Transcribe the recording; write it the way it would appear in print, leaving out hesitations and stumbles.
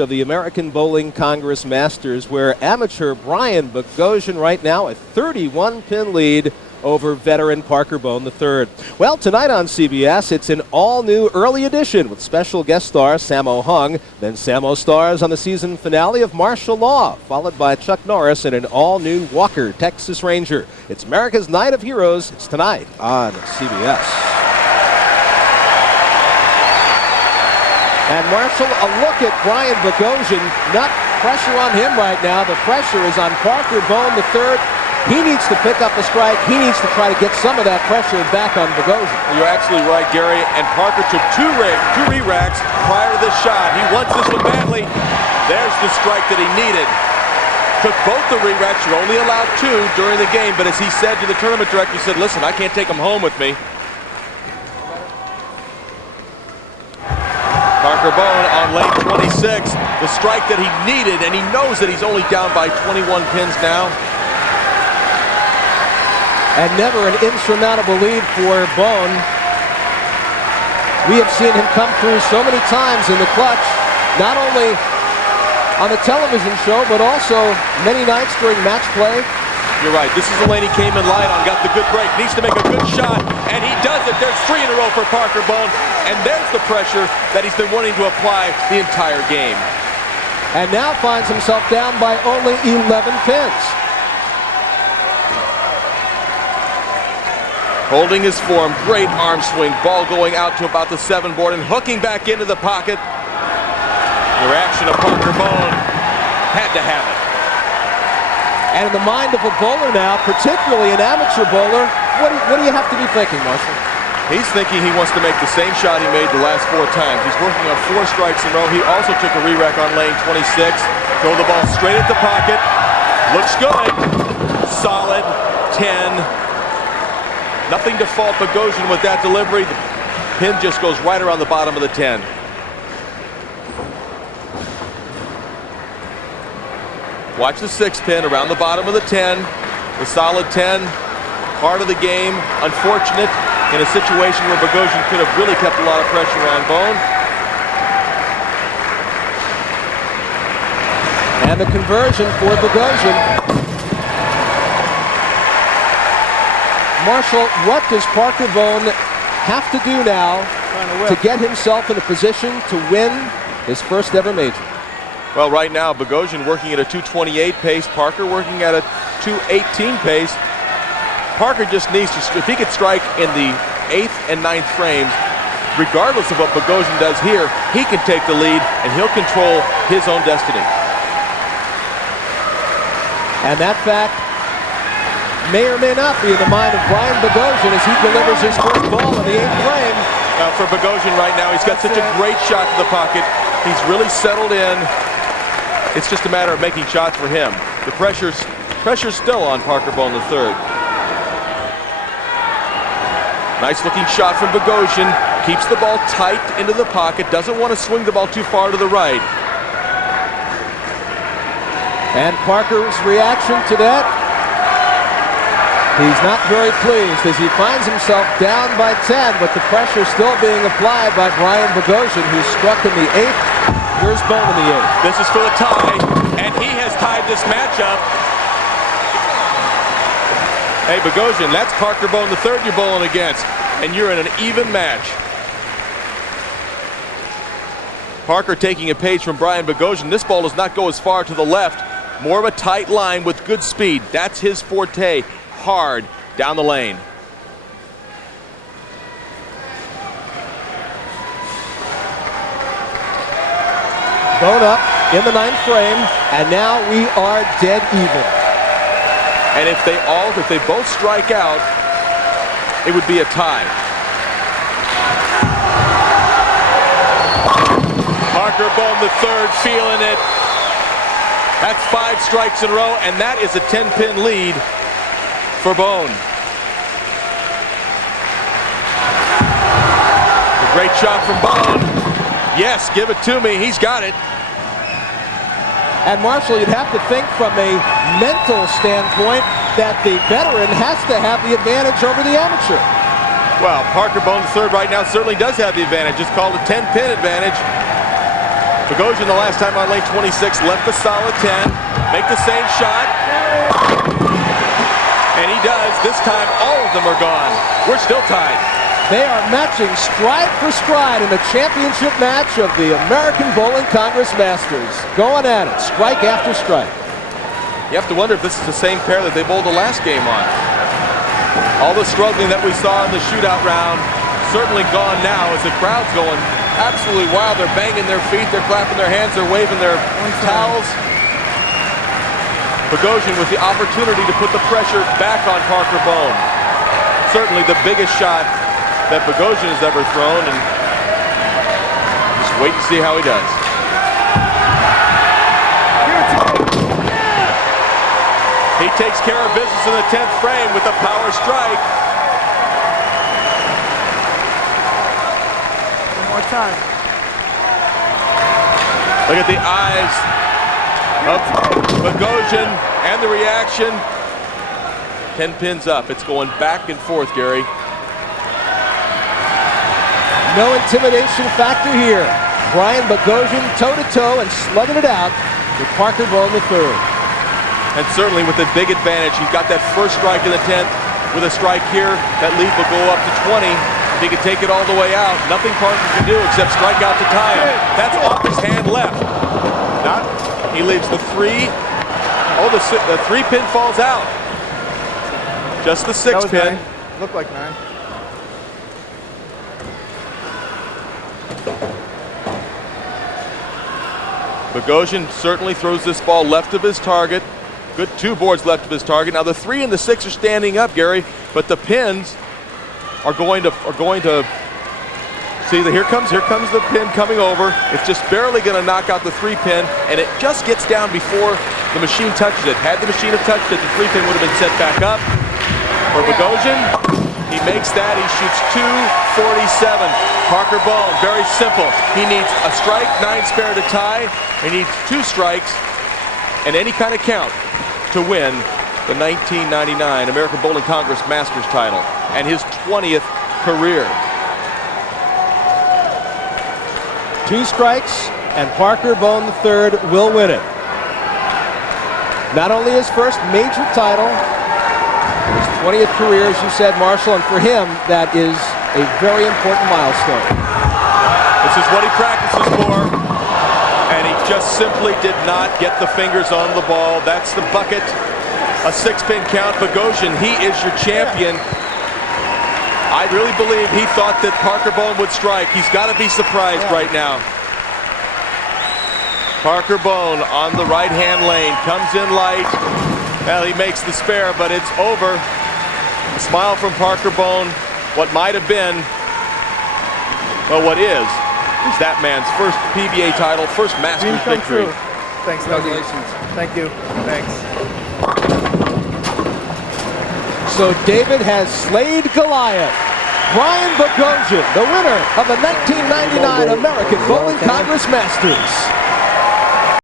of the American Bowling Congress Masters, where amateur Brian Boghosian right now a 31-pin lead over veteran Parker Bohn III. Well, tonight on CBS, it's an all-new early edition with special guest star Sammo Hung. Then Sammo stars on the season finale of Martial Law, followed by Chuck Norris in an all-new Walker, Texas Ranger. It's America's Night of Heroes. It's tonight on CBS. And Marshall, a look at Brian Boghosian. Not pressure on him right now. The pressure is on Parker Bohn III. He needs to pick up a strike. He needs to try to get some of that pressure back on Boghosian. You're absolutely right, Gary. And Parker took two re-racks prior to this shot. He wants this one badly. There's the strike that he needed. Took both the re-racks. You're only allowed two during the game. But as he said to the tournament director, he said, listen, I can't take them home with me. Parker Bohn on lane 26, the strike that he needed, and he knows that he's only down by 21 pins now. And never an insurmountable lead for Bohn. We have seen him come through so many times in the clutch, not only on the television show, but also many nights during match play. You're right. This is the lane he came in light on, got the good break, needs to make a good shot, and he does it. There's three in a row for Parker Bohn, and there's the pressure that he's been wanting to apply the entire game. And now finds himself down by only 11 pins. Holding his form, great arm swing, ball going out to about the 7 board and hooking back into the pocket. The reaction of Parker Bohn had to have it. And in the mind of a bowler now, particularly an amateur bowler, what do you have to be thinking, Marshall? He's thinking he wants to make the same shot he made the last 4 times. He's working on 4 strikes in a row. He also took a re-rack on lane 26. Throw the ball straight at the pocket. Looks good. Solid 10. Nothing to fault Boghosian with that delivery. The pin just goes right around the bottom of the 10. Watch the 6 pin around the bottom of the 10. The solid 10, part of the game. Unfortunate in a situation where Boghosian could have really kept a lot of pressure on Bohn. And the conversion for Boghosian. Marshall, what does Parker Bohn have to do now to get himself in a position to win his first ever major? Well, right now, Boghosian working at a 2:28 pace, Parker working at a 2:18 pace. Parker just needs to, if he could strike in the 8th and 9th frames, regardless of what Boghosian does here, he can take the lead and he'll control his own destiny. And that fact may or may not be in the mind of Brian Boghosian as he delivers his first ball in the 8th frame. For Boghosian right now, he's got such a great shot to the pocket. He's really settled in. It's just a matter of making shots for him. The pressure's still on Parker Bohn III. Nice looking shot from Boghosian. Keeps the ball tight into the pocket. Doesn't want to swing the ball too far to the right. And Parker's reaction to that? He's not very pleased as he finds himself down by 10, but the pressure still being applied by Brian Boghosian, who struck in the 8th. Here's Bohn in the 8th. This is for the tie, and he has tied this matchup. Hey, Boghosian, that's Parker Bohn III you're bowling against, and you're in an even match. Parker taking a page from Brian Boghosian. This ball does not go as far to the left. More of a tight line with good speed. That's his forte. Hard down the lane. Bohn up in the 9th frame, and now we are dead even. And if they both strike out, it would be a tie. Parker Bohn III feeling it. That's 5 strikes in a row, and that is a 10-pin lead for Bohn. A great shot from Bohn. Yes, give it to me. He's got it. And Marshall, you'd have to think from a mental standpoint that the veteran has to have the advantage over the amateur. Well, Parker Bohn III right now certainly does have the advantage. It's called a 10-pin advantage. Boghosian the last time on lane 26 left the solid 10. Make the same shot. And he does. This time all of them are gone. We're still tied. They are matching stride for stride in the championship match of the American Bowling Congress Masters. Going at it, strike after strike. You have to wonder if this is the same pair that they bowled the last game on. All the struggling that we saw in the shootout round certainly gone now as the crowd's going absolutely wild. They're banging their feet, they're clapping their hands, they're waving their towels. Boghosian with the opportunity to put the pressure back on Parker Bohn. Certainly the biggest shot that Boghosian has ever thrown, and just wait and see how he does. He takes care of business in the 10th frame with a power strike. One more time. Look at the eyes of Boghosian and the reaction. 10 pins up. It's going back and forth, Gary. No intimidation factor here. Brian Boghosian toe-to-toe and slugging it out with Parker Bohn III. And certainly with a big advantage. He's got that first strike in the 10th. With a strike here, that lead will go up to 20. If he can take it all the way out, nothing Parker can do except strike out to tie him. That's off his hand left. Not. He leaves the 3. Oh, the 3 pin falls out. Just the 6 pin. 9. Looked like 9. Boghosian certainly throws this ball left of his target. Good 2 boards left of his target. Now the 3 and the 6 are standing up, Gary, but the pins are going to see that here comes the pin coming over. It's just barely going to knock out the 3 pin, and it just gets down before the machine touches it. Had the machine have touched it, the 3 pin would have been set back up. For Boghosian, he makes that. He shoots 247. Parker Bohn, very simple. He needs a strike, 9 spare to tie. He needs 2 strikes and any kind of count to win the 1999 American Bowling Congress Masters title and his 20th career. 2 strikes and Parker Bohn III will win it. Not only his first major title, his 20th career, as you said, Marshall, and for him, that is a very important milestone. This is what he practices for, and he just simply did not get the fingers on the ball. That's the bucket. A 6-pin count. Boghosian, he is your champion. I really believe he thought that Parker Bohn would strike. He's got to be surprised right now. Parker Bohn on the right-hand lane, comes in light. Well, he makes the spare, but it's over. A smile from Parker Bohn. What might have been, well, what is that man's first PBA title, first Masters victory. True. Thanks, congratulations. Thank you. Thanks. So David has slayed Goliath. Brian Boghosian, the winner of the 1999 American Bowling Congress Masters.